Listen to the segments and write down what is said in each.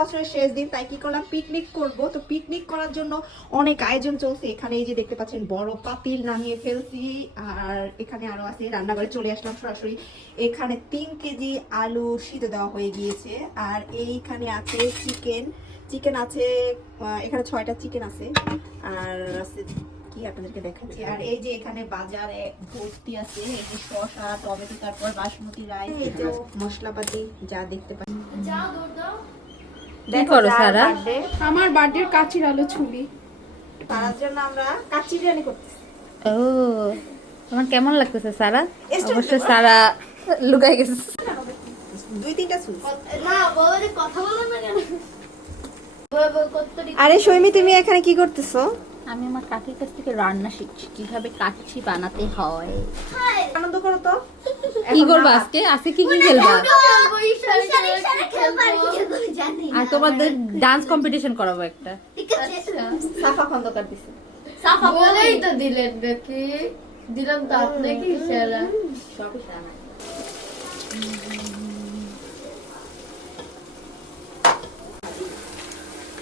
বছরের শেষ দিন তাই কি করলাম? পিকনিক করব। তো পিকনিক করার জন্য অনেক আয়োজন চলছে। এখানে এই যে দেখতে পাচ্ছেন বড় পাতিল নামিয়ে ফেলছি। আর এখানে আরও আছে রান্নাঘরে চলে আসলাম সরাসরি। এখানে তিন কেজি আলু সিদ্ধ দেওয়া হয়ে গিয়েছে। আর এইখানে আছে চিকেন চিকেন আছে এখানে ছয়টা চিকেন আছে। আর আছে কি আপনাদেরকে দেখাচ্ছি? আর এই যে এখানে বাজারে ভর্তি আছে এই যে শসা টমেটো তারপর বাসমতি রাইস এই যে মশলাপাতি যা দেখতে পাচ্ছেন। কি করো সারা? আমার বার্থডের কাচির আলো ছুলি তার জন্য আমরা কাচ্চি বিরিয়ানি করতেছি। ও তোমার কেমন লাগতেছে সারা? অবশ্য সারা লুকাই গেছে। দুই তিনটা না যে কথা বলো না কেন? আরে সৈমি তুমি এখানে কি করতেছো? আমি আমার কাকির কাছ থেকে রান্না শিখছি কীভাবে কাচ্চি বানাতে হয়। আনন্দ করো তো। কি করবা আজকে? আজকে কি কি খেলবা? আর তোমাদের ডান্স কম্পিটিশন করাবো একটা। সাফা খন্দকার দিছে। সাফা বলেই তো দিলেন নাকি দিলাম তো আপনাকে ইশারা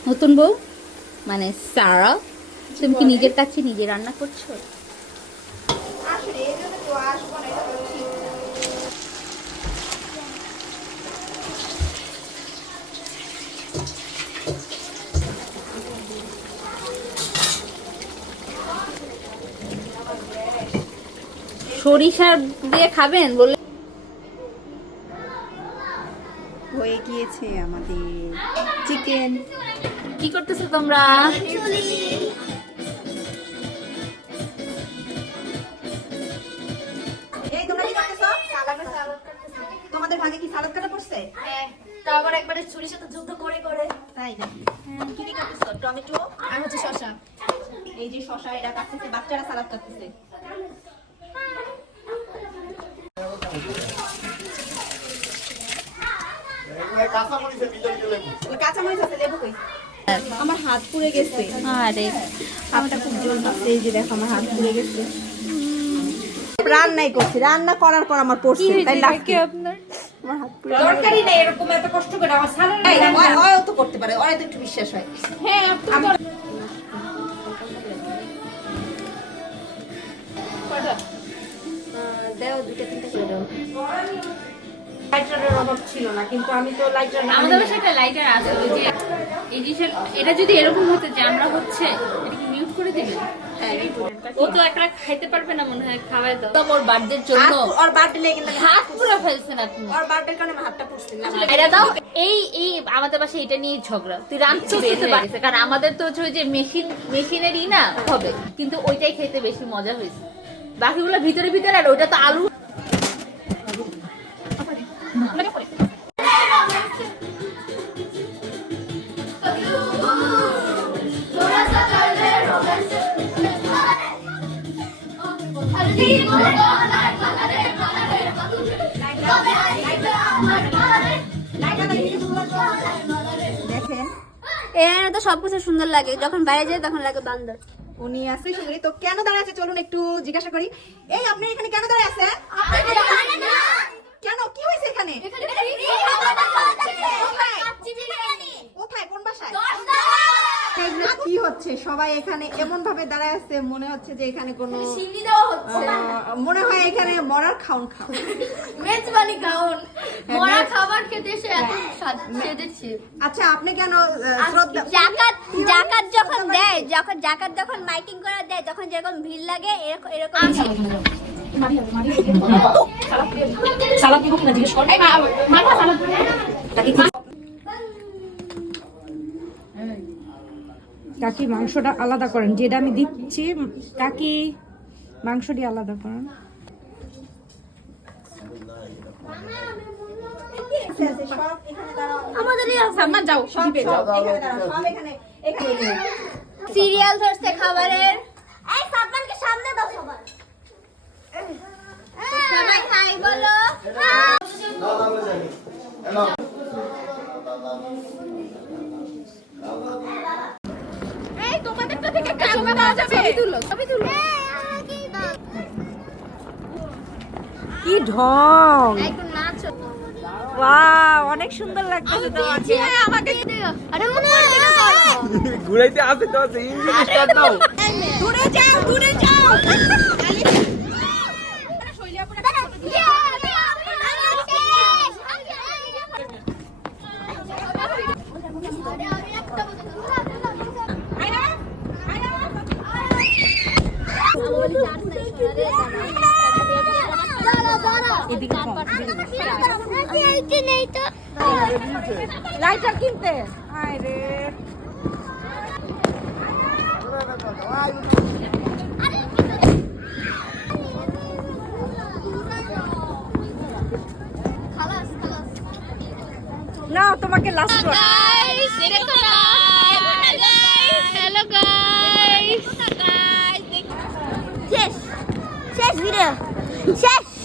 নতুন বউ? মানে সারা? তুমি কি নিজের কাছে নিজে রান্না করছ? আসলে এই জন্য তো আসব তো সরিষা দিয়ে খাবেন বলে? হয়ে গিয়েছে আমাদের চিকেন কি করতেছো তোমরা? এই তোমরা কি করতেছো? তোমাদের ভাগে কি সালাদ কাটা পড়ছে? তারপর একবারে ছুরির সাথে যুদ্ধ করে করে। তাই না কি কি কাটতেছো? টমেটো আর হচ্ছে শশা এই যে শশা এটা কাটতেছে বাচ্চারা সালাদ কাটতেছে ওই কাঁচামরিচ আছে লেবু কই আমার হাত পুড়ে গেছে। আরে হাতটা খুব জোর লাগছে এই যে দেখো আমার হাত পুড়ে গেছে। রান্নাই করছি রান্না করার পর আমার পড়ছে তাই লাগছে। আপনার? আমার হাত পুড়ে তরকারি নেই এরকম এত কষ্ট করে আমার সালাদ এই, তো করতে পারে ওরা তো একটু বিশ্বাস হয়। হ্যাঁ আমি- দুটো তিনটা করে দাও। লাইটারের অভাব ছিল না কিন্তু আমি তো লাইটার আমাদের বাসায় একটা লাইটার আছে ওই যে এই জিনিসের এটা যদি এরকম হতো যে আমরা হচ্ছে এটা কি মিউট করে দিবে? হ্যাঁ এই ও তো খাইতে পারবে না মনে হয় খাওয়াই দাও। তো ওর বার্থডের জন্য ওর বার্থডে লেগে কিন্তু হাত পুরো ফেলছেন আপনি ওর বার্থডে কারণে হাতটা না। এটা দাও। এই এই আমাদের বাসায় এটা নিয়ে ঝগড়া। তুই রাঁধতে বের পারিস কারণ আমাদের তো হচ্ছে ওই যে মেশিন মেশিনেরই না হবে। কিন্তু ওইটাই খেতে বেশি মজা হয়েছে। বাকিগুলো ভিতরে ভিতরে আর ওইটা তো আলু এখানে তো সবকিছু সুন্দর লাগে। যখন বাইরে যায় তখন লাগে বান্দর। উনি আছে সুন্দরী তো কেন দাঁড়ায় আছে? চলুন একটু জিজ্ঞাসা করি। এই আপনি এখানে কেন দাঁড়ায় আছেন? কেন? কি হয়েছে এখানে কোথায় কোন বাসায় এগুলো কি হচ্ছে সবাই এখানে এমন ভাবে দাঁড়ায় আছে মনে হচ্ছে যে এখানে কোনো আহ, মনে হয় এখানে মরার খাউন খাও মেজবানি গাউন মরা খাবার খেতে এসে এত স্বাদ সেজেছে। আচ্ছা আপনি কেন জাকাত জাকাত যখন দেয় যখন জাকাত যখন মাইকিং করা দেয় তখন যেরকম ভিড় লাগে এরকম এরকম কাকি মাংসটা আলাদা করেন। যেটা আমি দিচ্ছি কাকি মাংসটি আলাদা করেন। সিরিয়াল ধরছে খাবারের। এই সামনে দাও সবার। সবাই হাই বলো এই তোমাদের তো থেকে ক্যামেরা দেওয়া যাবে ছবি তুলো ছবি তুলো কি ঢং অনেক সুন্দর লাগতেছে আমাকে আরে ঘুরাইতে আসতে তো আছে ইঞ্জিন স্টার্ট দাও দূরে যাও দূরে যাও লাইটার কিনতে? না তোমাকে লাস্ট গাইস শেষ শেষ ভিডিও শেষ